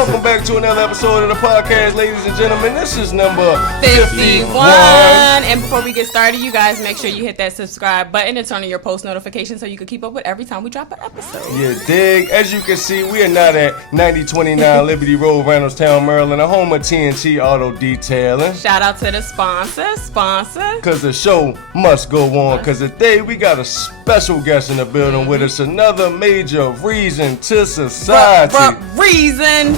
Welcome back to another episode of the podcast, ladies and gentlemen. This is number 51. And before we get started, you guys make sure you hit that subscribe button and turn on your post notifications so you can keep up with every time we drop an episode. You dig? As you can see, we are not at 9029 Liberty Road, Randallstown, Maryland, the home of TNT Auto Detailing. Shout out to the sponsor. Because the show must go on. Because today we got a special guest in the building with us, another major Reason to Society. Reason.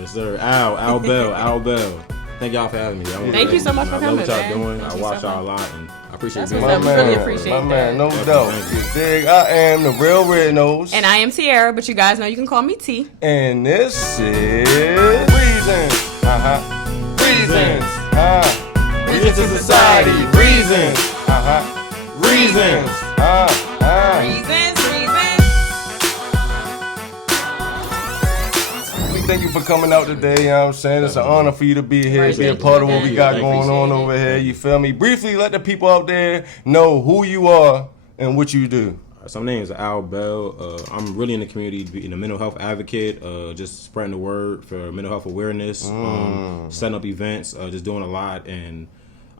Yes, sir. Al Bell. Thank y'all for having me. Thank you so much for coming, man. I love what y'all doing. Thank I you watch so y'all a much. lot, and I appreciate That's being what's up. here. We really appreciate my that. man, no doubt. You dig? I am the real Red Nose. And I am Tiara, but you guys know you can call me T. And this is Reasons. Reasons. Reasons to Society. Reasons. Reasons. Reasons. We thank you for coming out today. You know what I'm saying? It's an honor for you to be here, Right, be a thank part you. of what we got Thank going you. on over here. You feel me? Briefly, let the people out there know who you are and what you do. So my name is Al Bell. I'm really in the community, being a mental health advocate, just spreading the word for mental health awareness, setting up events, just doing a lot. And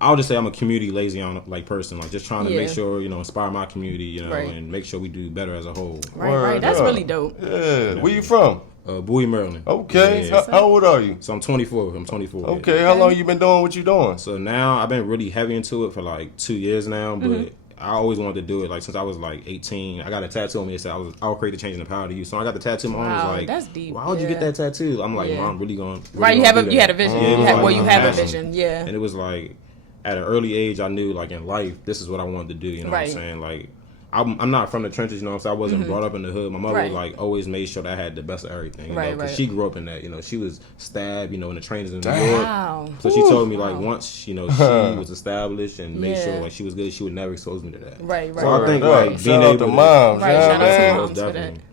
I'll just say I'm a community liaison like person, like just trying to make sure, inspire my community, Right. and make sure we do better as a whole. Right. That's up. really dope. Yeah. Where you from? Bowie, Maryland. Okay. Yeah. How old are you? So I'm 24. Okay. How long you been doing what you doing? So now I've been really heavy into it for like 2 years now, but I always wanted to do it. Like since I was like 18, I got a tattoo on me that said I'll create the change in the power to you. So I got the tattaoo. My mom was like, that's deep. Why would you get that tattoo? I'm like, Mom, really going. Right, you had a vision. Yeah, You have a passion. vision. Yeah. And it was like at an early age, I knew like in life, this is what I wanted to do. You know what I'm saying? Like I'm not from the trenches, you know what I'm saying? I wasn't brought up in the hood. My mother like always made sure that I had the best of everything. You know, because she grew up in that. She was stabbed, in the trains in New York. So she told me like once, she was established and made sure like she was good, she would never expose me to that. Right. So I think like being shout able out to to moms, Right, shout out to moms for definitely. that.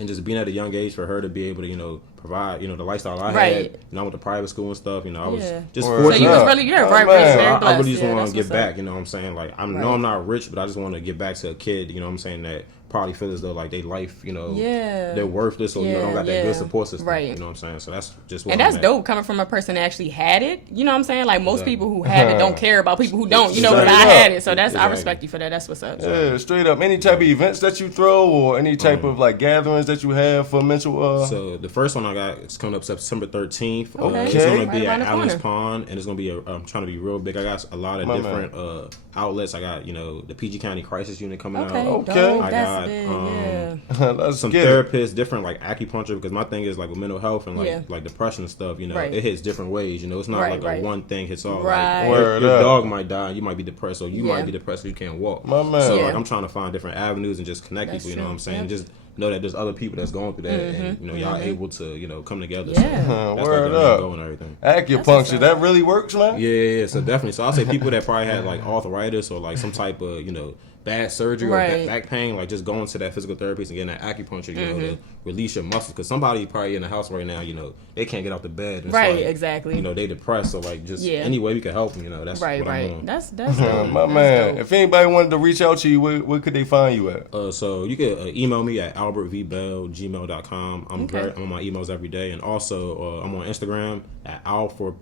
And just being at a young age for her to be able to, provide, the lifestyle I Right. had. I went to private school and stuff. I was just Word fortunate. So you was really, man. very I blessed. really just want that's to give what's back, up. you know what I'm saying? Like, I know I'm not rich, but I just want to give back to a kid, you know what I'm saying, that probably feel as though, like, their life, they're worthless or, don't got that good support system, Right. you know what I'm saying? So that's just what And that's dope coming from a person that actually had it. You know what I'm saying? Like most people who have it don't care about people who don't. But I had it. So I respect you for that. That's what's up. Yeah, straight up. Any type of events that you throw or any type of like gatherings that you have for mental So the first one I got, it's coming up September 13th. Okay. It's going to Right be around at the Allen's corner. Pond, and it's going to be I'm trying to be real big. I got a lot of My different outlets. I got, the PG County Crisis Unit coming Okay. out. Okay. Dope. I That's got, big. Yeah. Let's some get it. therapists, different like acupuncture, because my thing is like with mental health and like depression and stuff, Right. it hits different ways, it's not Right, like right. a one thing hits all. Right. Like Word your up. dog might die, you might be depressed, or you might be depressed so you can't walk. My man. So Yeah. like I'm trying to find different avenues and just connect That's people, you know true. what I'm saying? Yep. Just know that there's other people that's going through that and y'all able to, come together. Yeah. So that's Word like up. the goal and everything. Acupuncture, that really works, man? Yeah. So definitely. So I'll say people that probably had like arthritis or like some type of, bad surgery Right. or back pain, like just going to that physical therapist and getting that acupuncture, to release your muscles. Because somebody probably in the house right now, they can't get out the bed. And it's Right, like, exactly. They depressed. So like just any way we can help them, that's Right. what I'm doing. That's dope. My That's man. dope. If anybody wanted to reach out to you, where could they find you at? So you can email me at albertvbell@gmail.com. I'm on my emails every day, and also I'm on Instagram at Al for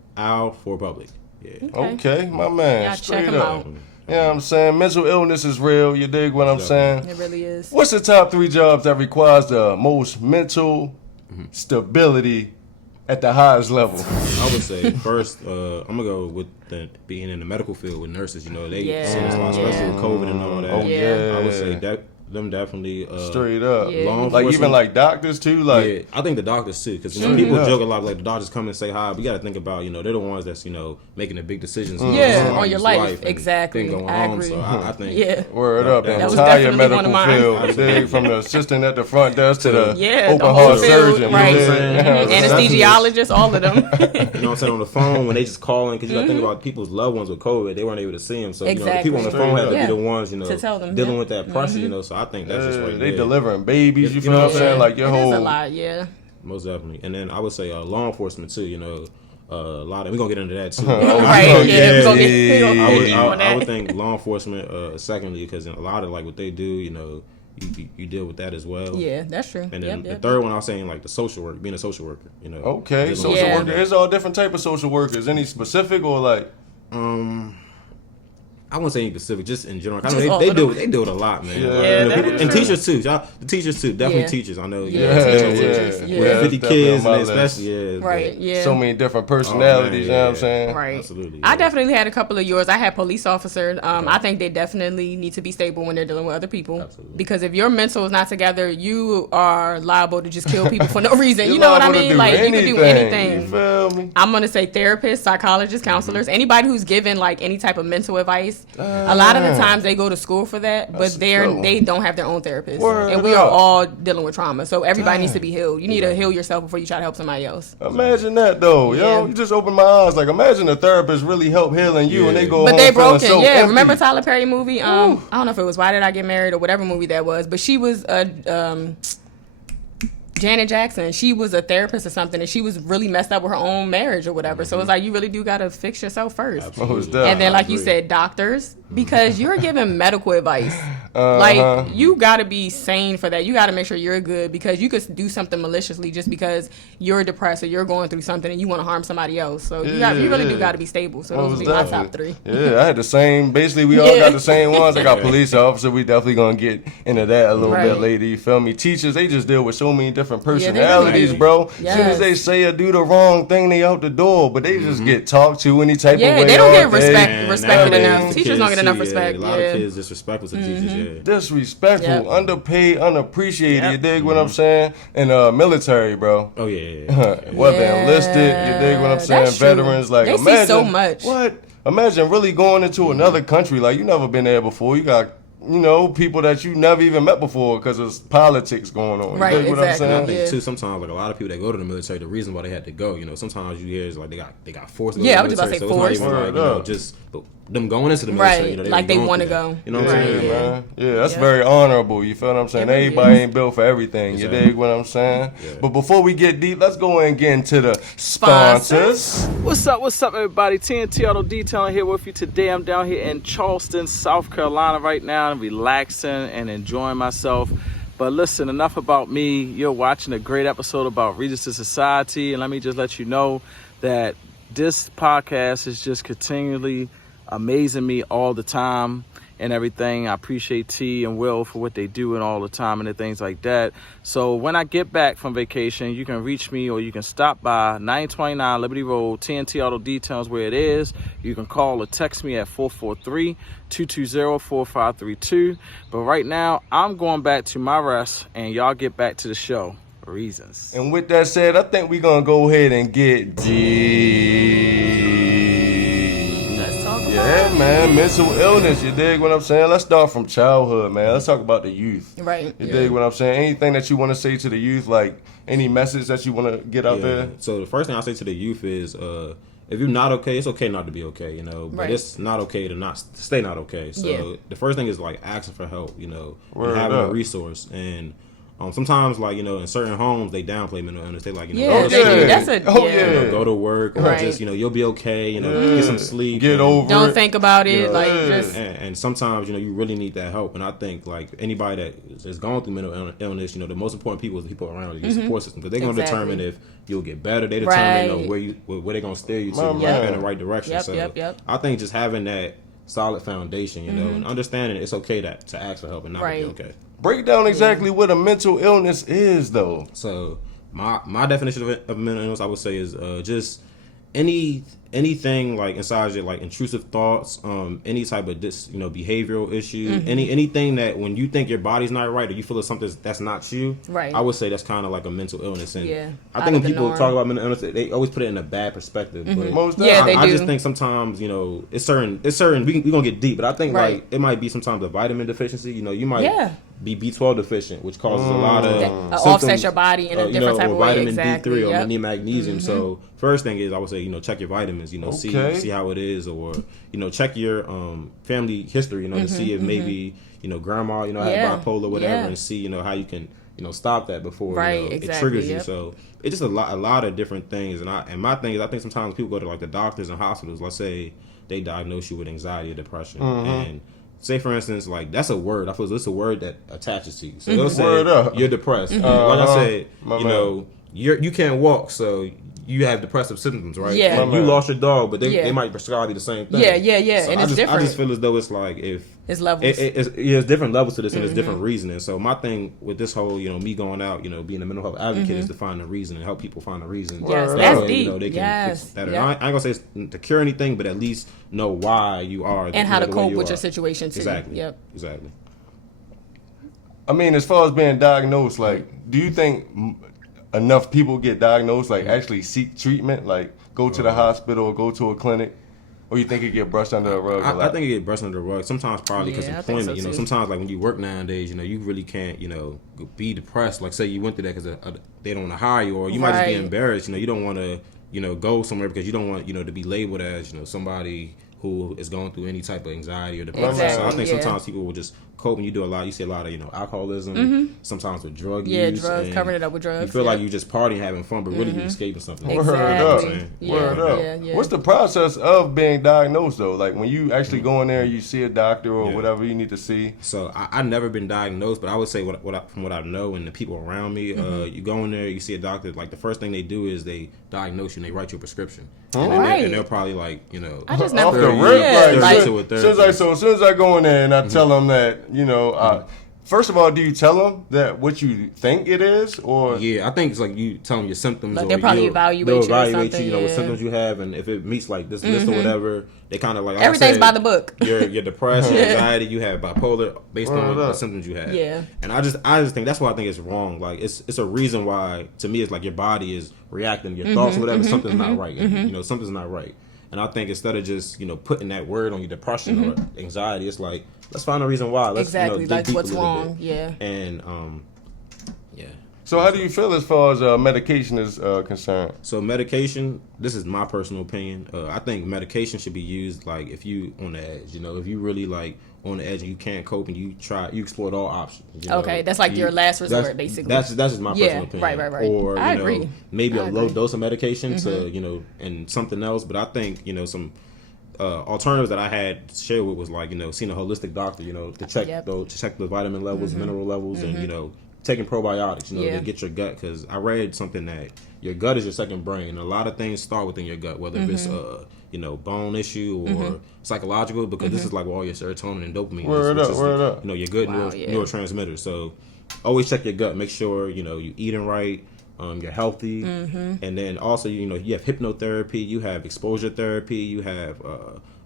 Public. Yeah. Okay, my man. Y'all Straight check 'em up. out. You know what I'm saying? Mental illness is real. You dig what I'm saying? It really is. What's the top 3 jobs that requires the most mental stability at the highest level? I would say first, I'm gonna go with being in the medical field with nurses. They see this a lot, especially with COVID and all that. Oh, yeah. I would say them definitely. Straight up. Yeah. Law Like even enforcement. like doctors too? Like, Yeah, I think the doctors too, because people joke a lot like the doctors come and say hi. But you got to think about they're the ones that's making the big decisions. Yeah, on on your life. Exactly. Thing going I on. agree. So I think Yeah. word up, the That was entire definitely one medical of mine. field. You dig? From the assistant at the front desk to the Yeah, open the whole heart field, surgeon. right. You dig? Anesthesiologist, all of them. You know what I'm saying, on the phone when they just calling, because you got to think about people's loved ones with COVID, they weren't able to see them. So the Exactly. people on the phone had to Yeah. be the ones To tell them, dealing yeah. with that pressure. So I think that's just right They there. delivering babies, you You feel know what I'm what I'm saying? saying? Like your It is whole a lot, yeah. Most definitely. And then I would say law enforcement too. A lot of we're gonna get into that too. Right, yeah. We're going to I get on would that. think law enforcement secondly, because a lot of like what they do, you deal with that as well. Yeah, that's true. And then the third one, I was saying like the social work, being a social worker. Okay, social worker. There's all different type of social workers. Any specific or like? I wouldn't say any specific, just in general. They deal with a lot, man. And teachers too. The teachers too, definitely teachers. I know. Teachers. With 50 kids, and especially so many different personalities. You know what I'm saying? Right. Absolutely. I definitely had a couple of yours. I had police officers. I think they definitely need to be stable when they're dealing with other people. Absolutely. Because if your mental is not together, you are liable to just kill people for no reason. You know what I mean? Like you can do anything. You feel me? I'm gonna say therapists, psychologists, counselors, anybody who's given like any type of mental advice. A lot of the times they go to school for that, but they don't have their own therapist. And we are all dealing with trauma, so everybody needs to be healed. You need to heal yourself before you try to help somebody else. Imagine that though, yo. You just opened my eyes. Like imagine a therapist really help healing you, and they go but home they broken. so empty. Remember Tyler Perry movie? I don't know if it was Why Did I Get Married or whatever movie that was, but she was Janet Jackson, she was a therapist or something, and she was really messed up with her own marriage or whatever. So it's like you really do gotta fix yourself first. And then, like you said, doctors, because you're giving medical advice. Like you gotta be sane for that. You gotta make sure you're good, because you could do something maliciously just because you're depressed or you're going through something and you want to harm somebody else. So you really do gotta be stable. So those would be my top three. Yeah, I had the same. Basically, we all got the same ones. I got police officer. We definitely gonna get into that a little bit later. You feel me? Teachers, they just deal with so many different personalities, bro. As soon as they say or do the wrong thing, they out the door. But they just get talked to any type of way. They don't get respected enough. Teachers don't get enough respect. A lot of kids disrespectful to teachers. Disrespectful, underpaid, unappreciated. You dig what I'm saying? And military, bro. Oh yeah. Whether enlisted, you dig what I'm saying? Veterans, like they imagine see so much. What? Imagine really going into another country, like you never been there before. You got people that you never even met before because there's politics going on. Right, you know what I'm saying? I think too, sometimes like a lot of people that go to the military, the reason why they had to go, sometimes you hear is like they got forced to go to the military. I was about to say forced. It's not even like, just them going into the military. Like they want to go. You know what I'm saying? Man. Yeah, that's very honorable. You feel what I'm saying? Everybody ain't built for everything. Exactly. You dig what I'm saying? Yeah. But before we get deep, let's go and get into the sponsors. What's up, everybody? TNT Auto Detailing here with you today. I'm down here in Charleston, South Carolina right now, and relaxing and enjoying myself. But listen, enough about me. You're watching a great episode about Reasons2Society, and let me just let you know that this podcast is just continually amazing me all the time and everything. I appreciate T and Will for what they do and all the time and the things like that. So when I get back from vacation, you can reach me or you can stop by 929 Liberty Road, TNT Auto Details where it is. You can call or text me at 443-220-4532. But right now, I'm going back to my rest and y'all get back to the show. Reasons. And with that said, I think we're going to go ahead and get deep. Yeah, man, mental illness, you dig what I'm saying? Let's start from childhood, man. Let's talk about the youth. Right. You dig what I'm saying? Anything that you want to say to the youth, like any message that you want to get out there? So the first thing I say to the youth is, if you're not okay, it's okay not to be okay, but it's not okay to not stay not okay. So the first thing is like asking for help, and having a resource. And sometimes, like, in certain homes, they downplay mental illness. They like, go to work, or just, you'll be okay, get some sleep. Get over it. Don't think about it. And sometimes, you really need that help. And I think, like, anybody that is going through mental illness, the most important people is the people around you, your support system. Because they're going to determine if you'll get better. They determine, where they're going to steer you to in the right direction. I think just having that solid foundation, and understanding it's okay to ask for help and not be okay. Break down exactly what a mental illness is, though. So my definition of mental illness, I would say, is just anything like inside you, like intrusive thoughts, any type of behavioral issue, anything that when you think your body's not right or you feel something that's not you, I would say that's kind of like a mental illness. And I think when people talk about mental illness, they always put it in a bad perspective. But I just think sometimes it's certain. We're gonna get deep, but I think like it might be sometimes a vitamin deficiency. You might be B12 deficient, which causes a lot of symptoms, offset your body in a different type of way. Vitamin D3 or need magnesium. So first thing is I would say check your vitamins. See how it is, or check your family history. To see if maybe grandma had bipolar or whatever, and see how you can stop that before it triggers you. So it's just a lot of different things. And my thing is I think sometimes people go to like the doctors and hospitals. Let's say they diagnose you with anxiety or depression, and say for instance, like that's a word. I feel it's a word that attaches to you. So they'll say you're depressed. Like I said, you can't walk, so you have depressive symptoms, right? Yeah. Like, you lost your dog, but they might prescribe you the same thing. Yeah. So and it's different. I just feel as though it's like if it's levels. It's different levels to this, and it's different reasoning. So my thing with this whole, me going out, being a mental health advocate is to find a reason and help people find a reason. Yes, that's deep. They can fix that. I ain't gonna say it's to cure anything, but at least know why you are and how to cope with your situation too. Exactly. Yep. Exactly. I mean, as far as being diagnosed, like, do you think enough people get diagnosed, like, actually seek treatment, like, go to the hospital or go to a clinic? Or you think it get brushed under the rug a lot? I think it get brushed under the rug. Sometimes probably because employment, so sometimes like when you work nowadays, you really can't, be depressed. Like say you went through that because they don't want to hire you, or you might just be embarrassed. You don't want to, go somewhere because you don't want, to be labeled as, somebody who is going through any type of anxiety or depression. Exactly. So I think sometimes people will just cope, and you do a lot. You see a lot of, alcoholism, sometimes with drug use. Yeah, drugs, covering it up with drugs. You feel like you just partying, having fun, but really you're escaping something. Exactly. Word up. What's the process of being diagnosed though? Like when you actually go in there, you see a doctor or whatever you need to see. So I've never been diagnosed, but I would say from what I know and the people around me, you go in there, you see a doctor. Like the first thing they do is they diagnose you and they write you a prescription. And they'll probably like, I just never. Off the rip, as soon as I go in there and I tell them that, first of all, do you tell them that what you think it is, or? Yeah, I think it's like you tell them your symptoms. Like they'll probably evaluate you or something, what symptoms you have, and if it meets like this list or whatever, they kind of like everything's by the book. You're depressed, you're anxiety, you have bipolar based on the symptoms you have. Yeah. And I just think that's why I think it's wrong. Like it's a reason why to me it's like your body is reacting, your thoughts or whatever, something's not right. And, something's not right. And I think instead of just putting that word on your depression or anxiety, it's like let's find a reason why. Let's exactly dig like what's wrong. Bit. Yeah. And yeah. So how do you feel as far as medication is concerned? So medication, this is my personal opinion. I think medication should be used like if you on the edge. If you really like on the edge and you can't cope and you explore all options. Okay, that's like your last resort, basically. That's just my personal opinion. Right. Or I agree. Maybe a low dose of medication to and something else. But I think some alternatives that I had shared with was like seeing a holistic doctor to check the vitamin levels, mineral levels, and taking probiotics to get your gut, because I read something that your gut is your second brain, and a lot of things start within your gut, whether it's bone issue or psychological, because this is like where all your serotonin and dopamine word up. Your good neurotransmitters. So always check your gut, make sure you eating right, you're healthy, and then also you have hypnotherapy, you have exposure therapy, you have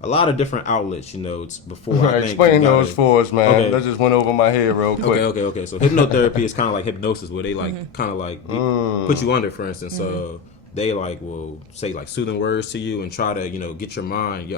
a lot of different outlets, it's before I think explain those for us, man. Okay. That just went over my head real quick. Okay. So hypnotherapy is kind of like hypnosis, where they like kind of like put you under, for instance. So they like will say like soothing words to you and try to get your mind,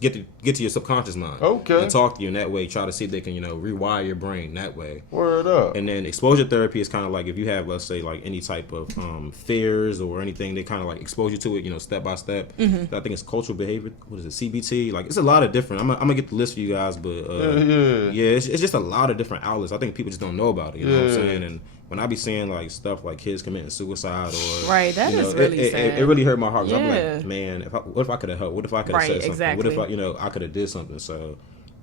get to your subconscious mind. Okay. And talk to you in that way. Try to see if they can rewire your brain that way. Word up. And then exposure therapy is kind of like if you have, let's say, like any type of fears or anything, they kind of like expose you to it, step by step. I think it's cultural behavior. What is it? CBT. Like it's a lot of different. I'm gonna get the list for you guys, but it's just a lot of different outlets. I think people just don't know about it. You know what I'm saying? And when I be seeing like stuff like kids committing suicide or that is really sad. It really hurt my heart. I'm like, man, what if I could have helped? What if I could have said something? Exactly. What if I could have did something? So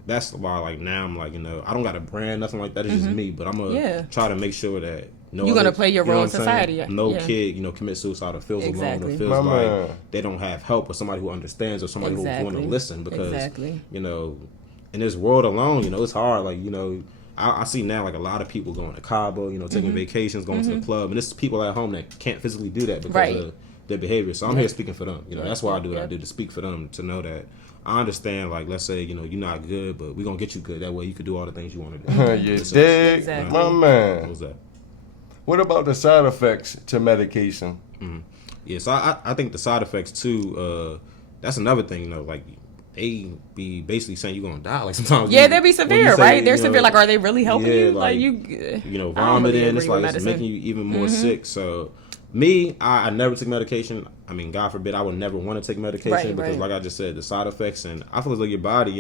that's why like now I'm like I don't got a brand, nothing like that. It's just me, but I'm gonna try to make sure that you're gonna play your role in society. No kid commits suicide or feels alone or feels like they don't have help or somebody who understands or somebody who want to listen, because in this world alone, it's hard. Like I see now like a lot of people going to Cabo, taking vacations, going to the club, and it's people at home that can't physically do that because of their behavior. So I'm here speaking for them. That's why I do what I do, to speak for them, to know that I understand. Like, let's say you're not good, but we're gonna get you good. That way you could do all the things you want to do. You dig, exactly. My man. What was that? What about the side effects to medication? Yeah, so I think the side effects too. That's another thing. Like they be basically saying you're gonna die. Like sometimes. Yeah, they be severe, right? They're severe. Like, are they really helping you? Like you. Vomiting. It's like it's making you even more sick. So me, I never took medication. I mean, God forbid, I would never want to take medication because, like I just said, the side effects, and I feel as though your body,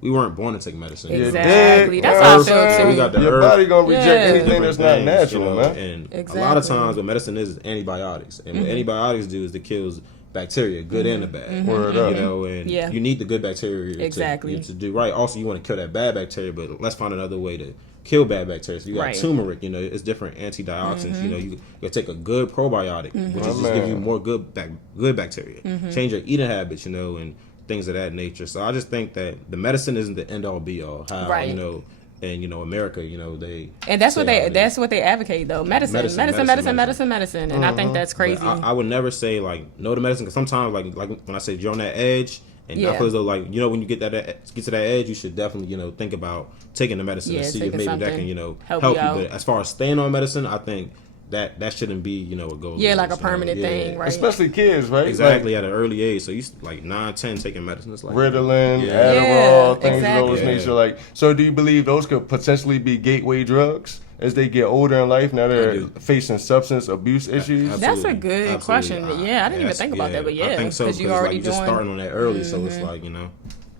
we weren't born to take medicine. Exactly. That's how I feel too. We got the your body gonna reject anything that's not natural, man. And a lot of times what medicine is antibiotics. And what antibiotics do is it kills bacteria, good and the bad. You know, and you need the good bacteria to do right. Also, you want to kill that bad bacteria, but let's find another way to kill bad bacteria. So you got turmeric, you know, it's different antioxidants. You know, you take a good probiotic, which is just give you more good bacteria. Change your eating habits, you know, and things of that nature. So I just think that the medicine isn't the end all be all. How you know. And you know, America, you know, that's what they advocate though. Medicine, and I think that's crazy. I would never say like no to medicine, because sometimes like when I say you're on that edge, and I feel as though like, you know, when you get to that edge, you should definitely, you know, think about taking the medicine to see if maybe that can, you know, help you. But as far as staying on medicine, I think that shouldn't be, you know, a goal. Yeah, like a permanent thing, right? Especially kids, right? Exactly, like, at an early age. So you like 9, 10 taking medicine. It's like Ritalin, Adderall, things of those nature. Like, so do you believe those could potentially be gateway drugs as they get older in life? Now they're facing substance abuse issues. Absolutely. That's a good question. I didn't even think about that, but I think so, because you already like, just starting on that early, so it's like, you know.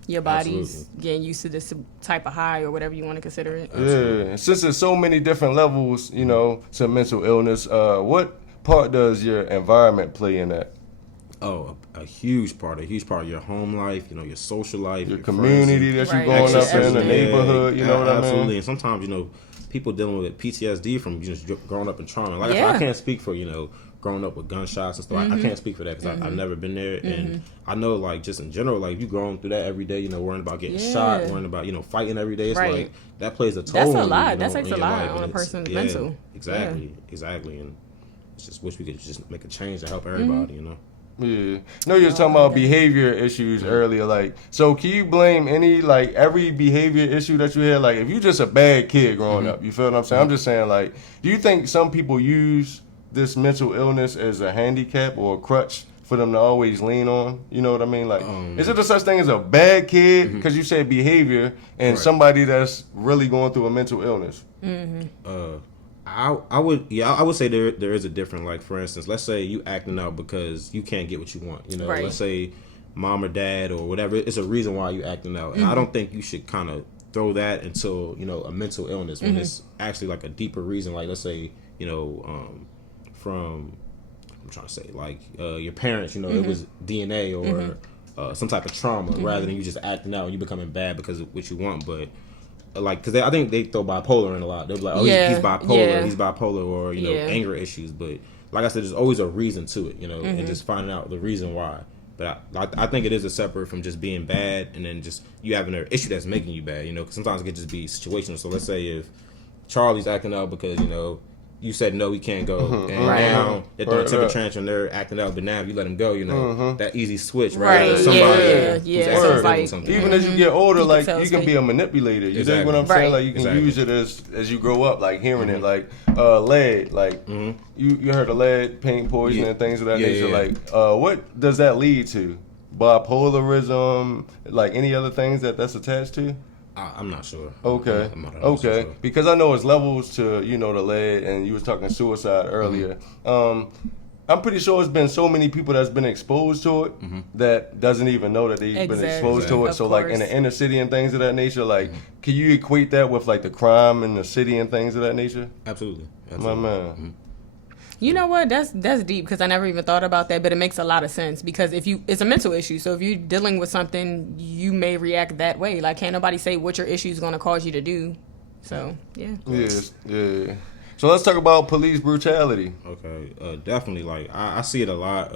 Your body's getting used to this type of high or whatever you want to consider it. Yeah, since there's so many different levels, you know, to mental illness, what part does your environment play in that? Oh, a huge part of your home life, you know, your social life, your community that you're growing up in, the neighborhood, you know what I mean? Absolutely, and sometimes, you know, people dealing with PTSD from just growing up in trauma. Like I can't speak for, you know, growing up with gunshots and stuff. I can't speak for that because I've never been there, and I know, like, just in general, like, if you growing through that every day, you know, worrying about getting shot, worrying about, you know, fighting every day, it's like that plays a toll. That's a on lot. You, you know, that takes a lot on a person's mental. Exactly, and I just wish we could just make a change to help everybody, you know. Yeah. No, you were talking about behavior issues earlier. Like, so can you blame every behavior issue that you had? Like, if you just a bad kid growing up, you feel what I'm saying? I'm just saying, like, do you think some people use this mental illness as a handicap or a crutch for them to always lean on? You know what I mean? Like, is it a such thing as a bad kid, because you said behavior, and somebody that's really going through a mental illness? I would say there is a different, like, for instance, let's say you acting out because you can't get what you want, you know, let's say mom or dad or whatever, it's a reason why you acting out, and I don't think you should kind of throw that until, you know, a mental illness when it's actually like a deeper reason, like, let's say, you know, from, I'm trying to say, like, your parents, you know, it was DNA or some type of trauma, rather than you just acting out and you becoming bad because of what you want. But like, because I think they throw bipolar in a lot. They'll be like, oh, he's bipolar, or, you know, anger issues. But like I said, there's always a reason to it, you know, and just finding out the reason why. But I think it is a separate from just being bad and then just you having an issue that's making you bad, you know, because sometimes it can just be situational. So let's say if Charlie's acting out because, you know, you said no, he can't go, and now they're throwing a temper tantrum, they're acting out, but now if you let him go, you know, that easy switch, right? Somebody something. Even as you get older, like, you can be a manipulator. You dig what I'm saying? Like, you can use it as you grow up, like hearing it, like lead, like you heard of lead, paint poison, and things of that nature. Like, what does that lead to? Bipolarism, like any other things that's attached to? I'm not sure. Okay. Sure. Because I know it's levels to, you know, the lead, and you was talking suicide earlier. I'm pretty sure it's been so many people that's been exposed to it that doesn't even know that they've been exposed to it. So, like, in the inner city and things of that nature, like, can you equate that with, like, the crime in the city and things of that nature? Absolutely. My man. You know what? That's deep, because I never even thought about that, but it makes a lot of sense, because it's a mental issue. So if you're dealing with something, you may react that way. Like, can't nobody say what your issue is going to cause you to do. So, yeah. Yes, yeah. So let's talk about police brutality. Okay, definitely. Like, I see it a lot.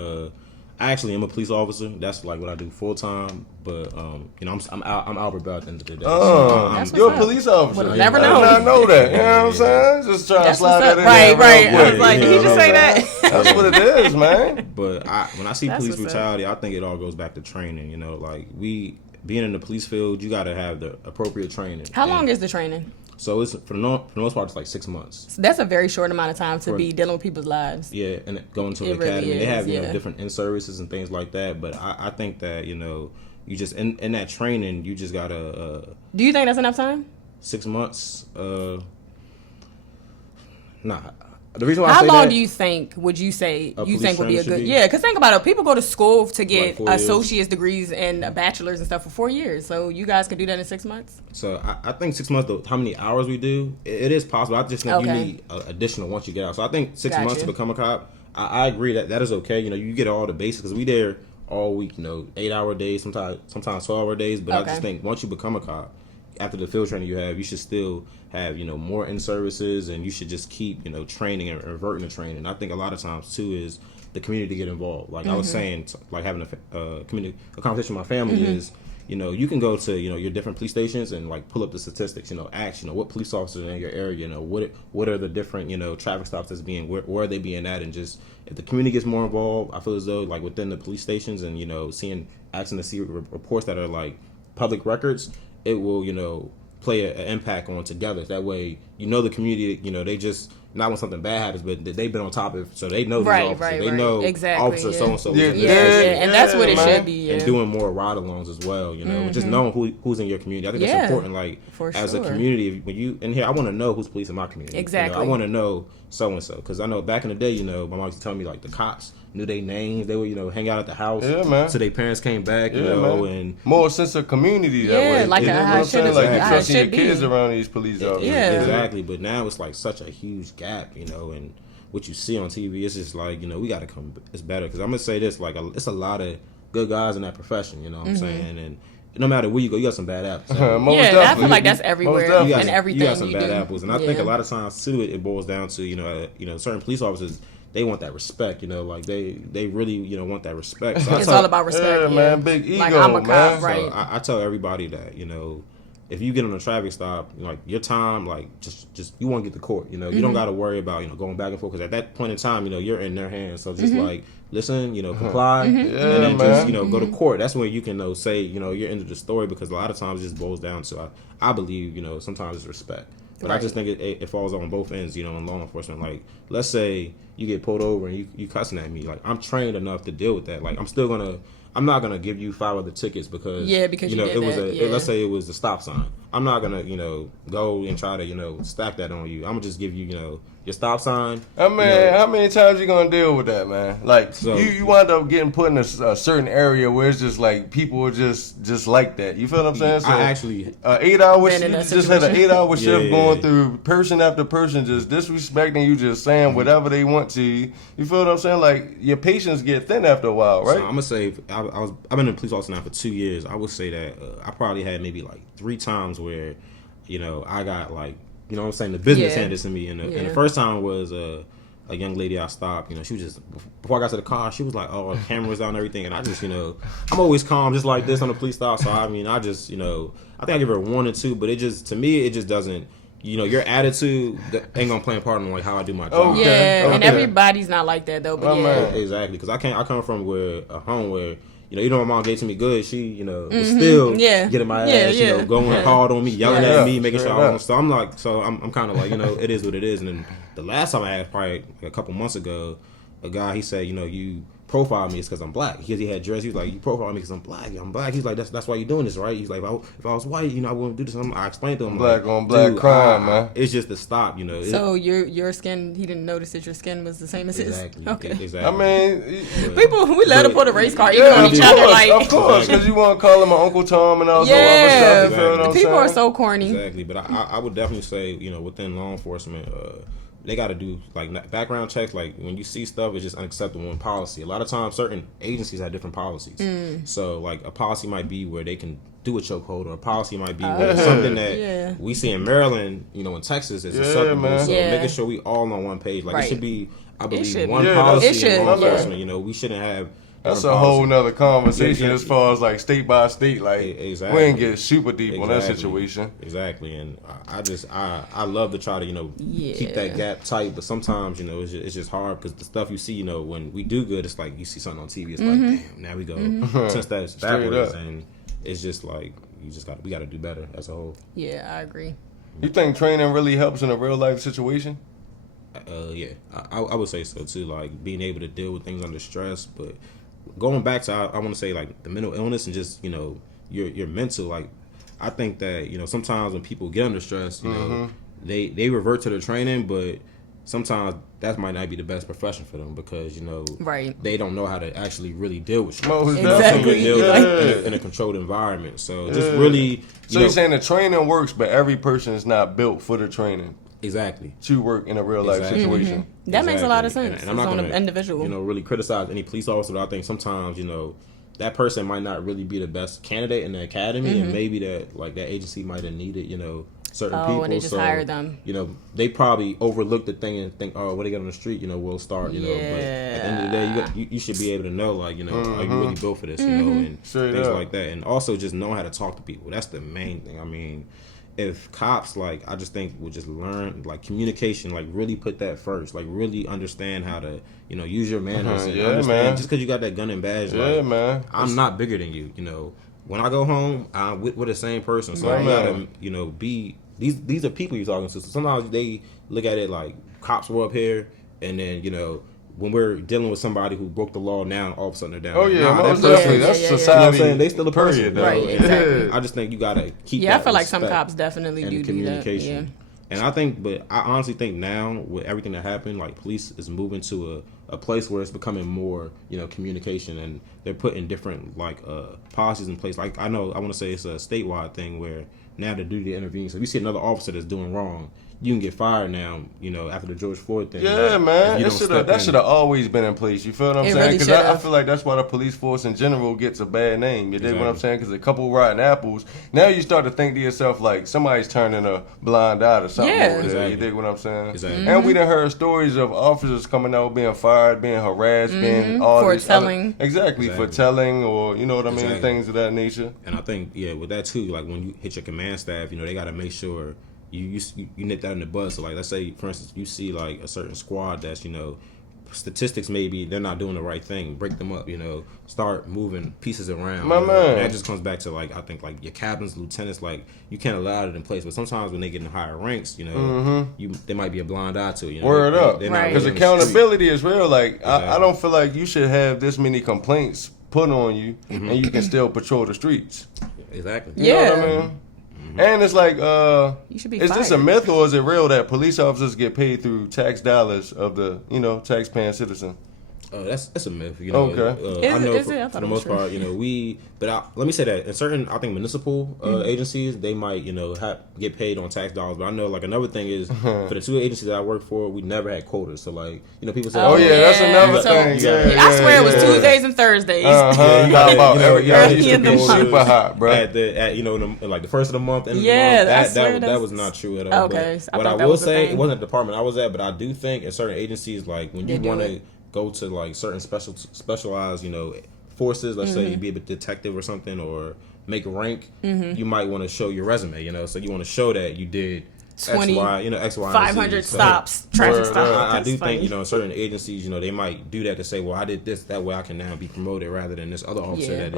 I actually am a police officer. That's like what I do full time. But you know, I'm Albert Bell at the end of the day. Oh, you're a police officer. Would never know. I did not know that. You know what I'm saying? Just trying to slide that in. Right. I was like, did he just say that? That's what it is, man. But when I see police brutality, I think it all goes back to training. You know, like, being in the police field, you got to have the appropriate training. How long is the training? So it's for the most part, it's like 6 months. So that's a very short amount of time to be dealing with people's lives. Yeah, and going to an academy, really they have, you know, different in-services and things like that. But I think that, you know, you just in that training, you just gotta. Do you think that's enough time? 6 months. Nah. The reason why How I say long that, do you think would you say you think would be a good? Yeah, because think about it. People go to school to get associate's degrees and bachelor's and stuff for 4 years. So you guys could do that in 6 months. So I think 6 months. Though, how many hours we do, it is possible. I just think you need additional once you get out. So I think 6 months to become a cop. I agree that is okay. You know, you get all the basics because we there all week. You know, 8-hour days, sometimes 12-hour days. But I just think once you become a cop, after the field training you have, you should still have, you know, more in services, and you should just keep, you know, training and reverting to training. I think a lot of times too is the community get involved. Like I was saying, like having a conversation with my family is, you know, you can go to, you know, your different police stations and like pull up the statistics, you know, ask, you know, what police officers are in your area, you know, what are the different, you know, traffic stops that's being, where are they being at, and just if the community gets more involved, I feel as though like within the police stations and, you know, asking to see reports that are like public records, it will, you know, play an impact on together. That way, you know, the community, you know, they just not when something bad happens, but they've been on top of it, so they know these officers. They know officer so and so. And that's what it should be. And doing more ride-alongs as well, you know, just knowing who's in your community. I think that's important. Like as a community, when you in here, I want to know who's police in my community. Exactly. You know, I want to know so and so because I know back in the day, you know, my mom used to tell me like the cops knew their names. They would, you know, hang out at the house. Yeah, man. So their parents came back, you know, and more sense of community that way. Like how it should like you trusting your kids around these police officers. Exactly. But now it's like such a huge gap, you know, and what you see on TV, it's just like, you know, we got to come. It's better because I'm gonna say this, like, it's a lot of good guys in that profession. You know what I'm saying? And no matter where you go, you got some bad apples. I feel like that's everywhere and everything. You got some bad apples, and I think a lot of times too, it boils down to you know, certain police officers. They want that respect, you know, like they really, you know, want that respect. So it's all about respect, man. Big ego, like I'm a cop, man. right? So I tell everybody that, you know, if you get on a traffic stop, like your time, like just you want to get to court, you know, you don't got to worry about, you know, going back and forth because at that point in time, you know, you're in their hands. So just like listen, you know, comply, and then just, you know, go to court. That's when you can, you know, say, you know, you're into the story because a lot of times it just boils down to, I believe, you know, sometimes it's respect. But I just think it falls on both ends, you know, in law enforcement. Like, let's say you get pulled over and you cussing at me. Like, I'm trained enough to deal with that. Like, I'm not gonna give you 5 other tickets because you know, let's say it was a stop sign. I'm not gonna, you know, go and try to, you know, stack that on you. I'm gonna just give you, you know, your stop sign. I mean, how many times you gonna deal with that, man? Like, so, you wind up getting put in a certain area where it's just like people are just like that. You feel what I'm saying? So I actually 8 hours. You just had an 8-hour shift going through person after person, just disrespecting you, just saying whatever they want to you. You feel what I'm saying? Like your patience get thin after a while, right? So I'm gonna say I've been a police officer now for 2 years. I would say that I probably had maybe like 3 times where, you know, I got like, you know what I'm saying, the business handed to me. And the first time was a young lady I stopped. You know, she was just, before I got to the car, she was like, oh, cameras on and everything. And I just, you know, I'm always calm just like this on the police stop. So, I mean, I just, you know, I think I give her 1 or 2, but it just, to me, it just doesn't, you know, your attitude ain't gonna play a part in like how I do my job. And everybody's not like that though. But exactly, because I come from a home where, you know, even though my mom gave to me good, she, you know, was still getting my ass, you know, going hard on me, yelling at me, making sure I was. So I'm kind of like, you know, it is what it is. And then the last time I had, probably a couple months ago, a guy, he said, you know, you profile me, it's because I'm black. Because he had dress, he was like, you profile me because I'm black. I'm black. He's like, that's why you're doing this, right? He's like, if I was white, you know, I wouldn't do this. I explained to him, black on black crime, man. It's just to stop, you know. So your skin, he didn't notice that your skin was the same as his. Okay. Exactly. I mean, people, we love to put a race card even on each other, like. Of course, because you want to call him my Uncle Tom and all that other stuff. You feel what I'm people are so corny. Exactly, but I would definitely say, you know, within law enforcement, they got to do like background checks. Like when you see stuff, it's just unacceptable in policy. A lot of times, certain agencies have different policies. So like a policy might be where they can do a chokehold, or a policy might be where something that we see in Maryland, you know, in Texas is acceptable. So making sure we all on one page. Like it should be, I believe, one policy in law enforcement. You know, we shouldn't have. That's a whole nother conversation as far as like state by state. Like we ain't get super deep on that situation. Exactly, and I love to try to, you know, keep that gap tight. But sometimes, you know, it's just hard because the stuff you see, you know, when we do good, it's like you see something on TV. It's like, damn, now we go 10 steps backwards, and it's just like we got to do better as a whole. Yeah, I agree. You think training really helps in a real life situation? Yeah, I would say so too. Like being able to deal with things under stress, but going back to I want to say like the mental illness and just, you know, your mental, like I think that, you know, sometimes when people get under stress, you know, they revert to the training, but sometimes that might not be the best profession for them because, you know, they don't know how to actually really deal with stress. Exactly. In a controlled environment. So just really, so you're saying the training works, but every person is not built for the training. exactly to work in a real life situation. That makes a lot of sense. And I'm not going to individual, really criticize any police officer. But I think sometimes, that person might not really be the best candidate in the academy, and maybe that agency might have needed, certain people. And they just hired them. They probably overlook the thing and think, oh, what they got on the street, we'll start, But at the end of the day, you should be able to know, are you really built for this, and things like that. And also just know how to talk to people. That's the main thing. I mean, if cops, I just think would just learn, communication, really put that first, really understand how to, use your manners and understand, just because you got that gun and badge, man. I'm not bigger than you, When I go home, I'm with the same person, so I gotta, be, these are people you're talking to. So sometimes they look at it like cops were up here, and then, when we're dealing with somebody who broke the law, now all of a sudden they're down. Oh yeah, most definitely. That's society. You know what I'm saying? They still a person, right? Exactly. I just think you gotta keep. Yeah, I feel like some cops definitely do communication. That. Yeah. And I honestly think now with everything that happened, police is moving to a place where it's becoming more, communication, and they're putting different policies in place. I want to say it's a statewide thing where now the duty to intervene. So if you see another officer that's doing wrong, you can get fired now, after the George Floyd thing. Yeah, man. That should have always been in place. You feel what I'm saying? Because I feel like that's why the police force in general gets a bad name. You dig what I'm saying? Because a couple rotten apples, now you start to think to yourself, somebody's turning a blind eye to something over there. You dig what I'm saying? Exactly. And we done heard stories of officers coming out being fired, being harassed, being all for these telling. Exactly, for telling, or you know what I mean, things of that nature. And I think, with that too, when you hit your command staff, they got to make sure you nip that in the bud. So let's say, for instance, you see a certain squad that's, statistics maybe they're not doing the right thing, break them up, start moving pieces around. My man. And that just comes back to I think your captains, lieutenants, you can't allow it in place. But sometimes when they get in higher ranks, they might be a blind eye to it. Word up. Because accountability is real. I don't feel like you should have this many complaints put on you and you can still patrol the streets. Exactly. You know what I mean? And it's you should be is this a myth or is it real that police officers get paid through tax dollars of the, tax-paying citizen? That's a myth. Okay. I know for the most part, let me say that in certain, I think municipal agencies, they might, get paid on tax dollars. But I know, another thing is for the two agencies that I work for, we never had quotas. So people say, that's another thing. I swear it was Tuesdays and Thursdays. Used to be super hot, bro. At the first of the month, and that was not true at all. Okay, what I will say, it wasn't the department I was at, but I do think in certain agencies, when you want to go to certain specialized, forces. Let's say you be a detective or something, or make a rank. You might want to show your resume. So you want to show that you did 20, X, Y, X, Y, 500 stops, traffic stops. I do think certain agencies, they might do that to say, well, I did this, that way I can now be promoted rather than this other officer that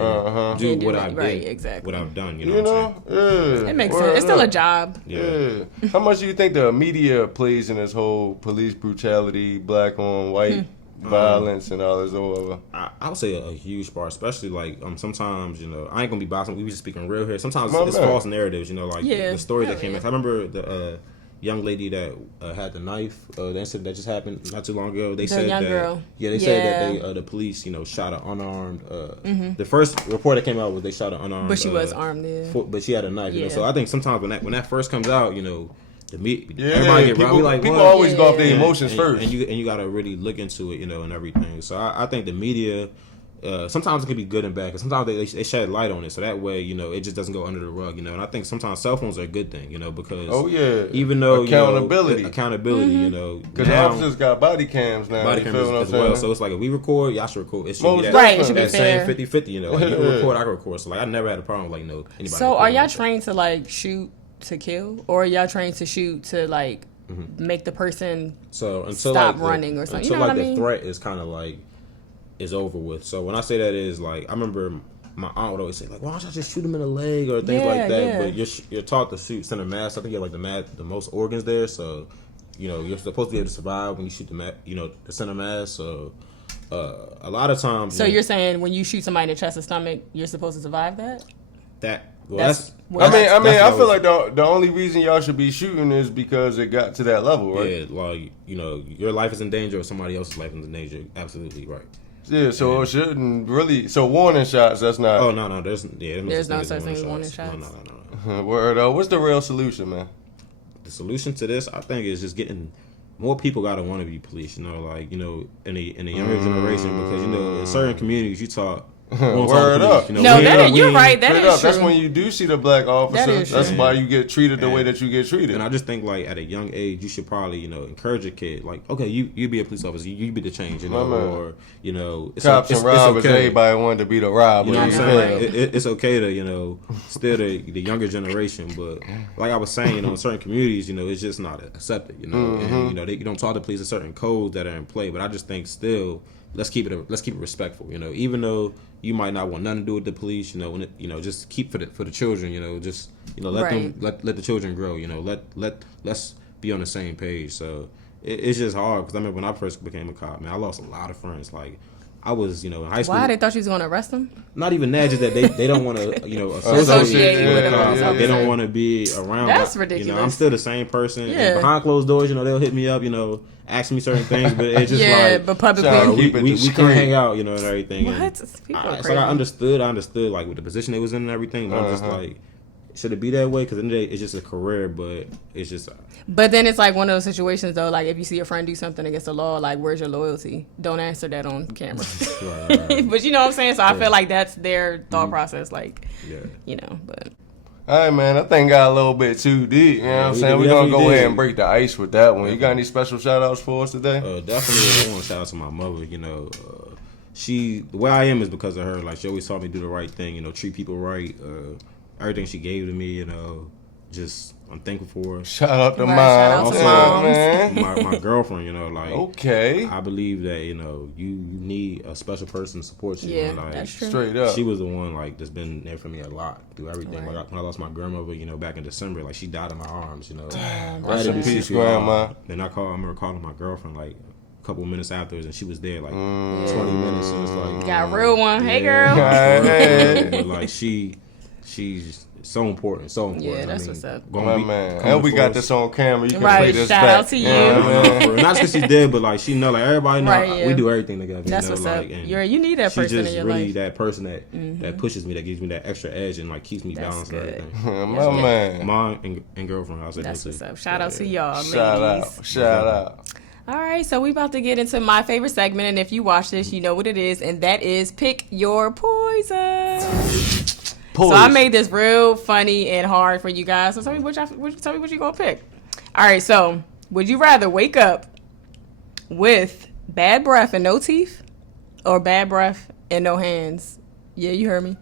didn't do what I did, what I've done. It makes sense. It's still a job. Yeah. How much do you think the media plays in this whole police brutality, black on white violence and all this over? I would say a huge part, especially sometimes, I ain't gonna be boxing, we just speaking real here. Sometimes it's false narratives, the stories that came in. I remember the young lady that had the knife, the incident that just happened not too long ago. They said that girl. They said that the police, shot an unarmed. The first report that came out was they shot an unarmed. But she was armed. But she had a knife. So I think sometimes when that first comes out, everybody get people always go off their emotions first, and you gotta really look into it, and everything. So I think the media, sometimes it can be good and bad, because sometimes they shed light on it, so that way it just doesn't go under the rug, and I think sometimes cell phones are a good thing, because even though accountability, because officers got body cams now, as well. So it's if we record, y'all should record. It should be it should be that fair. Same 50-50, you can record, I can record. So I never had a problem with anybody. So are y'all trained to shoot to kill, or are y'all trained to shoot to make the person stop running or something? Until the threat is kind of is over with. So when I say that is I remember my aunt would always say why don't y'all just shoot him in the leg or things like that? But you're taught to shoot center mass. I think you have the most organs there, so you're supposed to be able to survive when you shoot the center mass. So a lot of times. So you're saying when you shoot somebody in the chest or stomach, you're supposed to survive that? I feel like the only reason y'all should be shooting is because it got to that level, right? Yeah, your life is in danger or somebody else's life is in danger. Absolutely right. Yeah, so it shouldn't really. So warning shots, that's not. Oh no, there's no such thing as warning shots. No. Word. What's the real solution, man? the solution to this, I think, is just getting more people got to want to be police. You know, like, you know, in the younger generation, because, you know, in certain communities you talk. Word up. You know, you're right. That is true. That's when you do see the black officer. That's why you get treated the way that you get treated. And I just think, like, at a young age, you should probably, you know, encourage a kid. Like, okay, you be a police officer. You be the change, you know, or, you know. Cops and robbers, okay. Everybody wanted to be the robber. You know what I'm saying? It's okay to, you know, still the younger generation. But like I was saying, you know, in certain communities, you know, it's just not accepted, you know. And, you know, you don't talk to police in certain codes that are in play. But I just think still, let's keep it respectful, you know. Even though you might not want nothing to do with the police, you know, when it, you know, just keep for the children, you know, just, you know, let the children grow, you know, let's be on the same page. So it's just hard, because I remember when I first became a cop, man, I lost a lot of friends. Like, I was, you know, in high school. Why? They thought you was going to arrest them? Not even that, just that they don't want to, you know, associate with them. They don't want to be around. That's ridiculous. You know, I'm still the same person. Yeah. And behind closed doors, you know, they'll hit me up, you know, ask me certain things, but it's just like, but publicly we can't hang out, you know, and everything. What? And so I understood, like, with the position they was in and everything, but I'm just like, should it be that way? Because in the day, it's just a career, but it's just. But then it's like one of those situations, though, like if you see your friend do something against the law, like, where's your loyalty? Don't answer that on camera. Right. But you know what I'm saying? So I feel like that's their thought process, like, you know, but. All right, man. I think got a little bit too deep. You know what I'm saying? We're going to go ahead and break the ice with that one. You got any special shout-outs for us today? Definitely. I want to shout out to my mother. You know, the way I am is because of her. Like, she always taught me to do the right thing, you know, treat people right. Everything she gave to me, you know, just I'm thankful for her. Shout out to mom. Shout out to mom, man. My girlfriend, you know, like, okay. I believe that, you know, you need a special person to support you. Yeah, you know, like, that's true. Straight up. She was the one, like, that's been there for me a lot through everything. Right. Like, when I lost my grandmother, you know, back in December, like, she died in my arms, you know. Rest in peace, grandma. Then I remember calling my girlfriend, like, a couple minutes afterwards, and she was there, like, 20 minutes. And it's like, got a real one. Hey, girl. But, like, she's so important. Yeah, that's what's up. My man. And we got this on camera. You can play this shout back. Out to you. Not because she's dead, but like she know, like everybody know, we do everything together. That's what's up. You need that person in your life. She's just really that person that pushes me, that gives me that extra edge, and like keeps me balanced and everything. My man. Mom and girlfriend. I'll say that's what's up. Shout out to y'all, Shout out. All right, so we about to get into my favorite segment, and if you watch this, you know what it is, and that is Pick Your Poison. So I made this real funny and hard for you guys. So tell me what you gonna pick. All right. So would you rather wake up with bad breath and no teeth, or bad breath and no hands? Yeah, you heard me.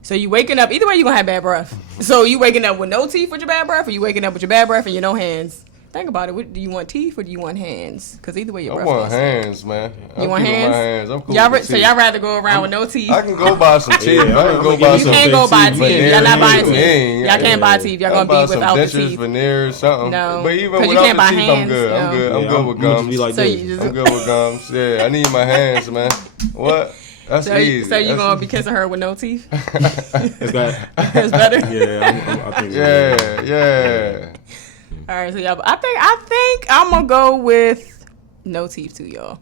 So you waking up. Either way, you gonna have bad breath. So you waking up with no teeth with your bad breath, or you waking up with your bad breath and your no hands? Think about it. Do you want teeth or do you want hands? Because either way, your breath. I want hands, man. You want hands? I'm cool. So y'all rather go around with no teeth? I can go buy some teeth. You can't go buy teeth. Y'all not buying teeth. Y'all can't buy teeth. Y'all gonna be without the teeth. Veneers, something. No, but even without the teeth, I'm good. I'm good with gums. I'm good with gums. Yeah, I need my hands, man. What? That's easy. So you gonna be kissing her with no teeth? It's better. It's better. Yeah, I think. Yeah. All right, so y'all. I think I'm gonna go with no teeth too, y'all.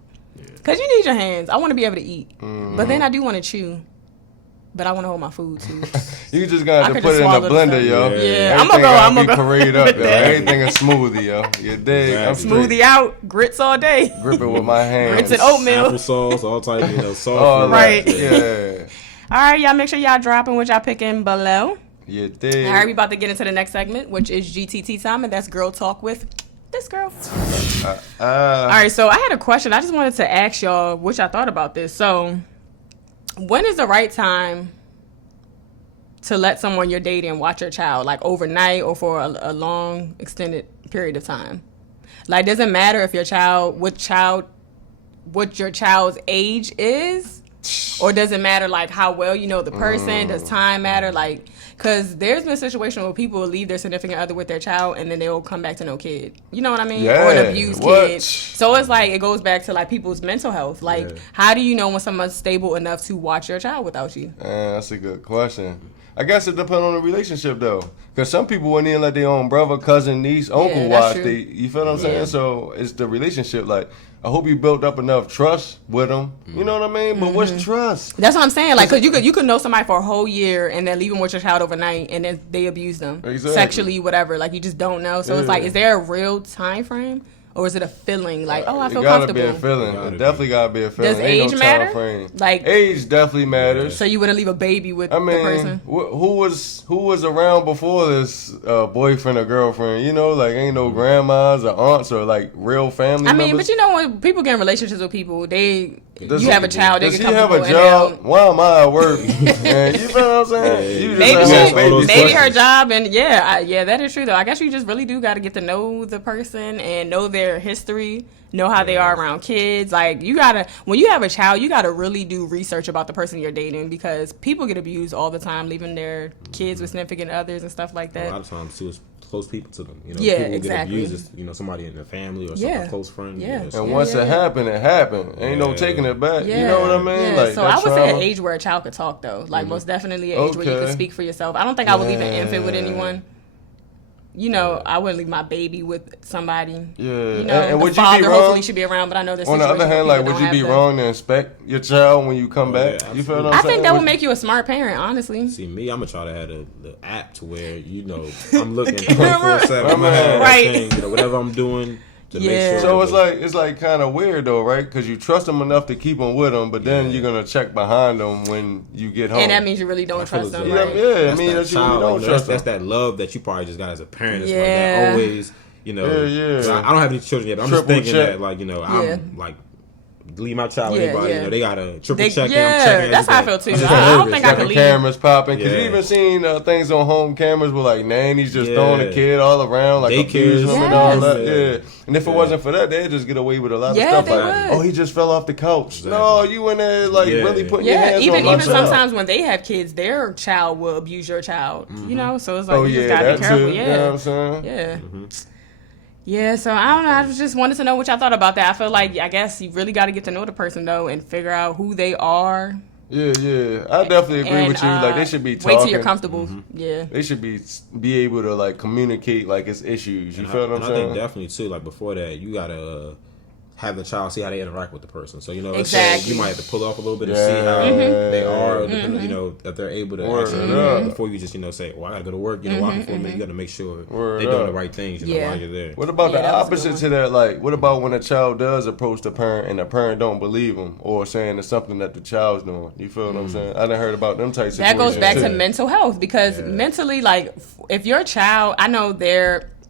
Cause you need your hands. I want to be able to eat, but then I do want to chew. But I want to hold my food too. You just got to put it in a blender, yo. Yeah, I'm gonna go. Parade up, yo. Everything is smoothie, yo. You dig? Smoothie out, grits all day. Grip it with my hands. Grits and oatmeal. Applesauce, all type, sauce. Oh, right. Yeah. All right, y'all. Make sure y'all dropping what y'all picking below. You dig? All right, we about to get into the next segment, which is GTT time, and that's Girl Talk with this girl. All right, so I had a question. I just wanted to ask y'all what y'all thought about this. So, when is the right time to let someone you're dating watch your child, like overnight or for a long extended period of time? Like, doesn't matter if your child, what your child's age is, or does it matter like how well you know the person? Does time matter? Like, because there's been a situation where people will leave their significant other with their child and then they'll come back to no kid. You know what I mean? Yeah. Or an abused kid. So it's like, it goes back to like people's mental health. Like, how do you know when someone's stable enough to watch your child without you? That's a good question. I guess it depends on the relationship though, because some people wouldn't even let their own brother, cousin, niece, uncle watch. You feel what I'm saying? So it's the relationship. Like, I hope you built up enough trust with them. You know what I mean? But what's trust? That's what I'm saying. Like, cause you could know somebody for a whole year and then leave them with your child overnight, and then they abuse them sexually, whatever. Like, you just don't know. So it's like, is there a real time frame? Or is it a feeling like, oh, I feel comfortable? It gotta be a feeling. It definitely gotta be a feeling. Does age matter? Frame. Like, age definitely matters. So you wouldn't leave a baby with the person? Who was around before this boyfriend or girlfriend? You know, like ain't no grandmas or aunts or like real family members. But you know when people get in relationships with people, you have a child, they get comfortable. Does he have a job? Why am I at work? Man, you know what I'm saying? Maybe her job, and that is true though. I guess you just really do got to get to know the person and know their history, know how they are around kids. Like when you have a child, you gotta really do research about the person you're dating, because people get abused all the time, leaving their kids with significant others and stuff like that. A lot of times too, it's close people to them. You know, people get abused. Somebody in their family or a close friend. And once it happened, it happened. Ain't no taking it back. You know what I mean? Like, so I would say an age where a child could talk though. Like most definitely an age where you could speak for yourself. I don't think I would leave an infant with anyone. I wouldn't leave my baby with somebody. Yeah. And would the father you be wrong? Hopefully should be around, but I know there's on the other hand, like, would you be wrong to inspect your child when you come back? You feel what I'm saying? I think that would make you a smart parent, honestly. See, me, I'm gonna try to have the app to where I'm looking 24/7. Right. Whatever I'm doing. To make sure so it's like kind of weird though, right? Because you trust them enough to keep them with them, but then you're gonna check behind them when you get home, and that means you really don't trust them. Right? Yeah, I mean that you really don't trust them. That's that love that you probably just got as a parent. It's like that always, I don't have any children yet, but I'm just thinking that, like, I'm like. Leave my child with anybody. They gotta triple check him. Yeah, that's how I feel too. I don't think I can leave. Cameras popping, because you even seen things on home cameras with like nannies just throwing a kid all around, like abusing them and all that. Yeah, and if it wasn't for that, they'd just get away with a lot of stuff. Like, oh, he just fell off the couch. Exactly. No, you in there like really putting your hands on my child. Even sometimes when they have kids, their child will abuse your child. So it's like you just gotta be careful. You know what I'm saying? Yeah. Yeah, so I don't know. I just wanted to know what y'all thought about that. I feel like, I guess you really got to get to know the person, though, and figure out who they are. Yeah. I definitely agree with you. Like, they should be talking. Wait till you're comfortable. Yeah. They should be able to, like, communicate, like, it's issues. You feel what I'm saying? I think definitely, too, like, before that, you got to have the child see how they interact with the person. So, let's say you might have to pull off a little bit to see how they are, that they're able to actually, before you just, say, well, I got to go to work, walking for a minute, you got to make sure they're doing the right things, while you're there. What about the opposite to that? Like, what about when a child does approach the parent and the parent don't believe them, or saying it's something that the child's doing? You feel what I'm saying? I done heard about them types of situations. That goes back to mental health, because mentally, like, if your child, I know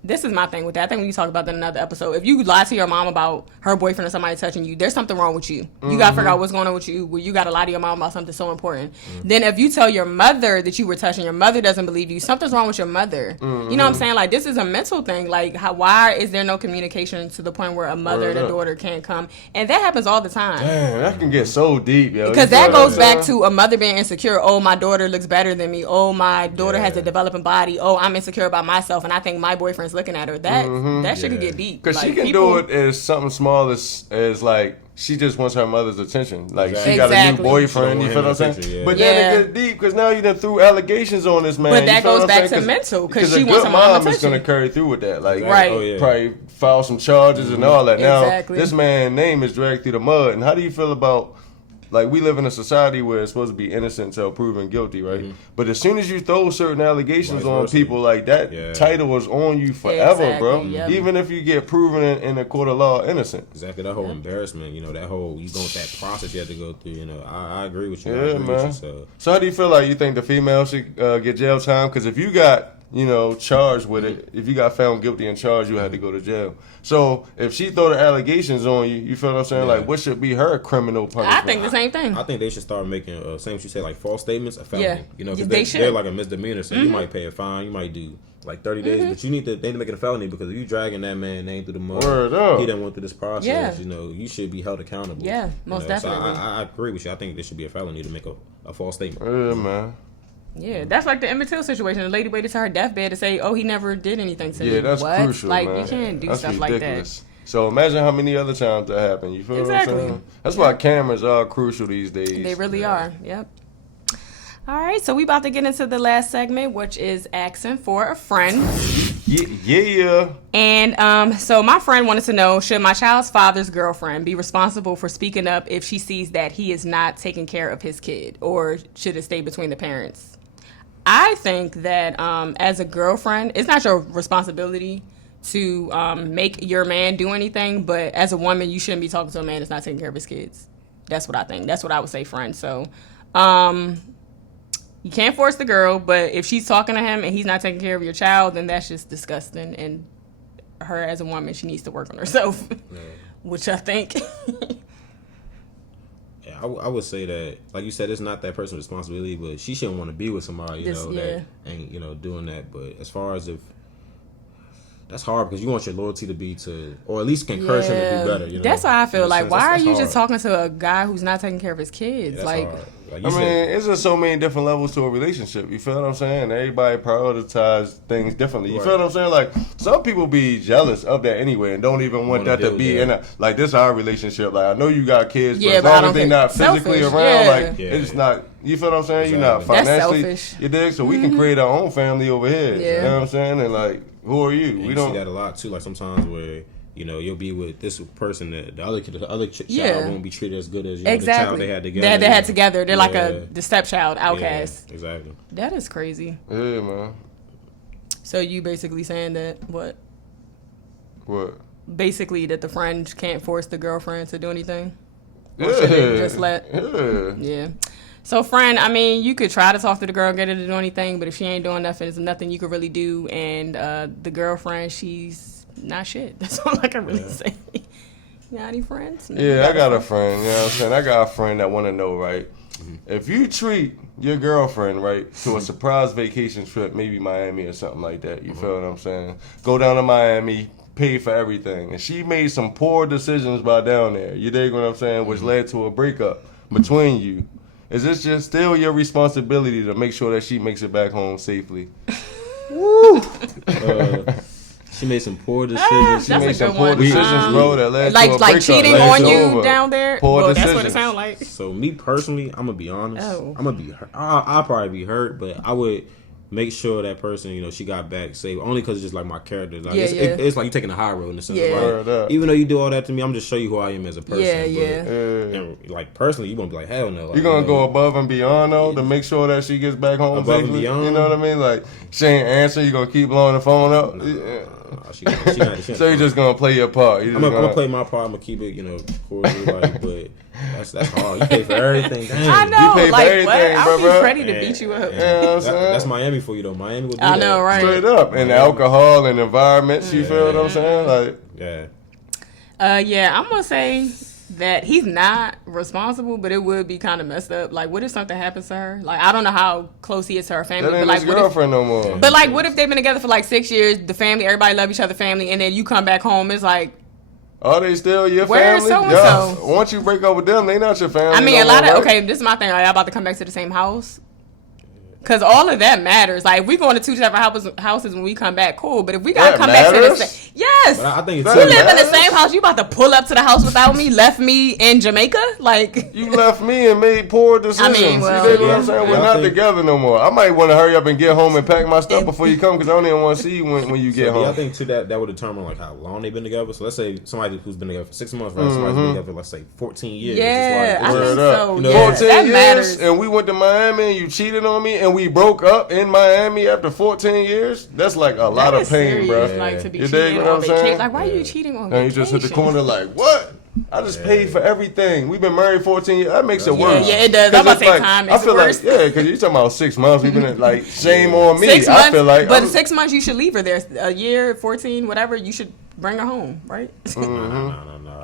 this is my thing with that. I think we talked about that in another episode. If you lie to your mom about her boyfriend or somebody touching you, there's something wrong with you. You got to figure out what's going on with you. Where you got to lie to your mom about something so important. Then if you tell your mother that you were touching, your mother doesn't believe you, something's wrong with your mother. You know what I'm saying? Like, this is a mental thing. Like, why is there no communication to the point where a mother and a daughter can't come? And that happens all the time. Damn, that can get so deep, yo. Because that goes back to a mother being insecure. Oh, my daughter looks better than me. Oh, my daughter has a developing body. Oh, I'm insecure about myself, and I think my boyfriend's looking at her. That shit could get deep. Because she can do it as something small as like, she just wants her mother's attention. Like, she got a new boyfriend, you feel what I'm saying? But then it gets deep, because now you done threw allegations on this man. But that goes back to mental, because she wants her mom attention. Is going to carry through with that. Like, probably file some charges and all that. Now, this man's name is dragged through the mud. And how do you feel about, like, we live in a society where it's supposed to be innocent until proven guilty, right? But as soon as you throw certain allegations on people, like, that title is on you forever, bro. Yep. Even if you get proven in a court of law innocent. Exactly. That whole embarrassment, that whole, you go with that process you have to go through, I agree with you. Yeah, man. So how do you feel like you think the female should get jail time? Because if you got, charged with it, if you got found guilty and charged, you had to go to jail. So if she throw the allegations on you, you feel what I'm saying? Like, what should be her criminal punishment? I think the same thing. I think they should start making, same as you say, like, false statements a felony. Because they're like a misdemeanor, so you might pay a fine, you might do like 30 days, but they need to make it a felony, because if you dragging that man's name through the mud, he done went through this process, you should be held accountable. Yeah, most definitely. So I agree with you. I think there should be a felony to make a false statement. Yeah, man. Yeah, that's like the Emmett Till situation. The lady waited to her deathbed to say, "Oh, he never did anything to me." Yeah, that's crucial, like, man. You can't do that's stuff ridiculous. like that. So imagine how many other times that happen. You feel what I'm saying? That's why cameras are crucial these days. They really are. Yep. All right, so we about to get into the last segment, which is asking for a friend. Yeah. And so my friend wanted to know, should my child's father's girlfriend be responsible for speaking up if she sees that he is not taking care of his kid, or should it stay between the parents? I think that as a girlfriend, it's not your responsibility to make your man do anything, but as a woman, you shouldn't be talking to a man that's not taking care of his kids. That's what I think. That's what I would say, friend. So you can't force the girl, but if she's talking to him and he's not taking care of your child, then that's just disgusting. And her as a woman, she needs to work on herself, which I think. Yeah, I would say that, like you said, it's not that person's responsibility, but she shouldn't want to be with somebody, that ain't, doing that. But as far as if, that's hard because you want your loyalty to be to, or at least encourage him to do better. That's how I feel. Like, why are you just talking to a guy who's not taking care of his kids? Yeah, like it's just so many different levels to a relationship. You feel what I'm saying? Everybody prioritize things differently. You feel what I'm saying? Like, some people be jealous of that anyway and don't even want that to be in a, like, this our relationship. Like, I know you got kids, but as long as they not physically around, it's not, you feel what I'm saying? Exactly. You're not financially, you dig? So we can create our own family over here. You know what I'm saying? And like, who are you? We don't see that a lot too. Like sometimes where you'll be with this person that the other child won't be treated as good as the child they had together. They had together. They're like the stepchild outcast. Yeah, exactly. That is crazy. Yeah, man. So you basically saying that what? Basically that the friend can't force the girlfriend to do anything. Or should they just let? Yeah. So, friend, I mean, you could try to talk to the girl, get her to do anything, but if she ain't doing nothing, there's nothing you could really do. And the girlfriend, she's not shit. That's all I can really say. You got any friends? No, I got a friend. You know what I'm saying? I got a friend that want to know, right? Mm-hmm. If you treat your girlfriend, right, to a surprise vacation trip, maybe Miami or something like that, you feel what I'm saying? Go down to Miami, pay for everything. And she made some poor decisions by down there. You dig what I'm saying? Which led to a breakup between you. Is this just still your responsibility to make sure that she makes it back home safely? Woo! She made some poor decisions. She made some poor decisions, bro, that led to a breakup. Like cheating on you down there? Poor decisions. That's what it sounds like. So me personally, I'm going to be honest. I'm going to be hurt. I'll probably be hurt, but I would make sure that person, she got back safe. Only because it's just like my character. Like, it's like you taking a high road in the sense. Like, even though you do all that to me, I'm just show you who I am as a person. And like personally, you won't be like, hell no. Like, you're gonna go above and beyond though to make sure that she gets back home above safely. And beyond. You know what I mean? Like, she ain't answer. You gonna keep blowing the phone up. She not so you're just gonna play your part. I'm gonna play my part. I'm gonna keep it, cordial, like, but that's hard. You pay for everything. Damn. I know. You pay like, for everything, what? bro. I'm ready to beat you up. You know what I'm saying? That's Miami for you though. Miami will do I know, that. right? Straight up. And alcohol and environments. You feel what I'm saying? Like, I'm gonna say that he's not responsible, but it would be kind of messed up. Like, what if something happens to her? Like, I don't know how close he is to her family. That ain't but like, his girlfriend no more. But like, what if they've been together for like 6 years? The family, everybody love each other, family, and then you come back home, it's like, are they still your where's family? so-and-so? Once you break up with them, they not your family. I mean, this is my thing. Are y'all about to come back to the same house? Because all of that matters. Like, if we go into two separate houses when we come back, cool. But if we got to come back to the same... Yes! I think we live in the same house. You about to pull up to the house without me? Left me in Jamaica? Like... You left me and made poor decisions. I mean, well... You know what I'm saying? We're not together no more. I might want to hurry up and get home and pack my stuff before you come because I don't even want to see you when you get home. I think, too, that would determine, like, how long they've been together. So let's say somebody who's been together for 6 months, right? Somebody's been together for, let's say, 14 years. Yeah, I think so. 14 that years, matters. and we went to Miami and you cheated on me and we broke up in Miami after 14 years. That's like a lot of pain, bro. Like, to be you dig what I'm saying? Like, why are you cheating on me? And you just hit the corner like, what? I just paid for everything. We've been married 14 years. That makes it worse. Yeah, it does. I'm about to say time makes it worse. Because you're talking about 6 months. We've been like, shame on me. 6 months, I feel like. But 6 months, you should leave her there. A year, 14, whatever, you should bring her home, right? No.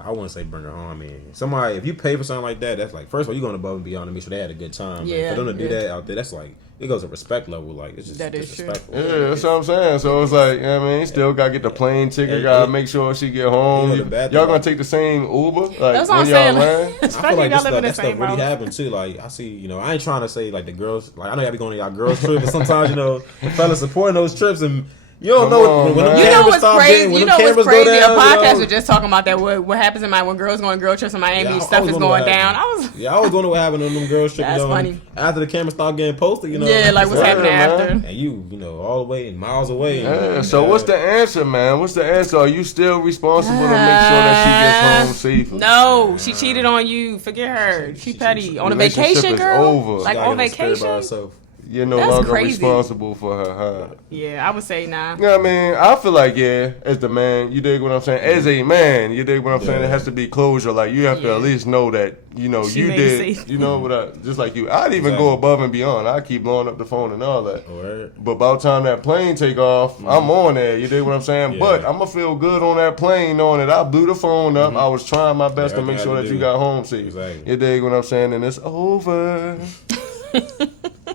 I wouldn't say bring her home. I mean, somebody, if you pay for something like that, that's like, first of all, you're going above and beyond to make sure they had a good time. Yeah. For them to do that out there, that's like, it goes to respect level. Like, it's just disrespectful. Yeah, that's what I'm saying. So it's like, you still got to get the plane ticket, got to make sure she get home. Y'all going to take the same Uber? Like, that's what I'm saying. I feel like that stuff really happened too. Like, I see, I ain't trying to say like the girls, like, I know y'all be going to y'all girls' trip, but sometimes, fellas supporting those trips and You don't know when the cameras stop getting, when the cameras go down. A podcast was just talking about that. What happens when girls go on girl trips in Miami, stuff is going down. I was wondering what happened on them girls trips. That's funny. After the cameras start getting posted, Yeah, like what's happening after. And you all the way and miles away. Yeah, so what's the answer, man? What's the answer? Are you still responsible to make sure that she gets home safe? No, she cheated on you. Forget her. She petty. On a vacation, girl? Over. Like on vacation? You're no longer responsible for her, huh? Yeah, I would say nah. You know what I mean? I feel like, as the man, you dig what I'm saying? As a man, you dig what I'm saying? It has to be closure. Like, you have to at least know that, you did, just like you. I'd even go above and beyond. I keep blowing up the phone and all that. But by the time that plane take off, I'm on there. You dig what I'm saying? Yeah. But I'm going to feel good on that plane knowing that I blew the phone up. I was trying my best to make sure that you got home safe. Exactly. You dig what I'm saying? And it's over.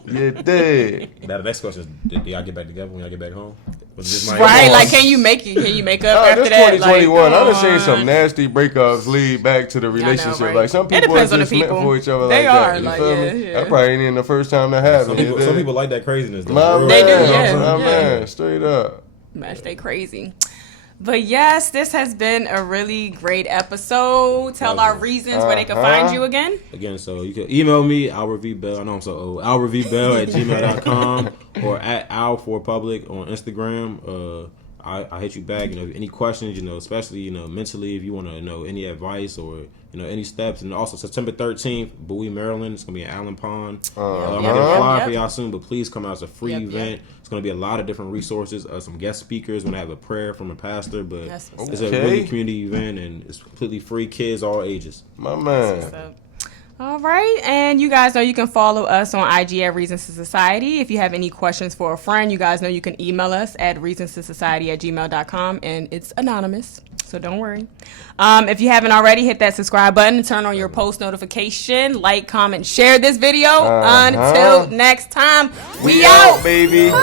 You did. Now the next question is, did y'all get back together when y'all get back home? Right, like can you make up after that? 2021. I done seen some nasty breakups lead back to the relationship. Right? Like some people are just meant for each other. They like are. That. You like, feel me? That probably ain't even the first time that happened. Some people like that craziness. They do. My man, straight up. Man, stay crazy. But yes, this has been a really great episode. Tell our reasons where they can find you again. Again, so you can email me, alrevbell. I know I'm so old. alrevbell@gmail.com or at al4public on Instagram. I hit you back. Any questions, especially, mentally, if you want to know any advice or, any steps. And also September 13th, Bowie, Maryland. It's going to be in Allen Pond. I'm going to fly for y'all soon, but please come out. It's a free event. It's going to be a lot of different resources, some guest speakers. We're going to have a prayer from a pastor, but it's a really community event, and it's completely free, kids, all ages. My man. All right, and you guys know you can follow us on IG at Reasons2Society. If you have any questions for a friend, you guys know you can email us at Reasons2Society@gmail.com, and it's anonymous, so don't worry. If you haven't already, hit that subscribe button and turn on your post notification. Like, comment, share this video. Until next time, we out, baby.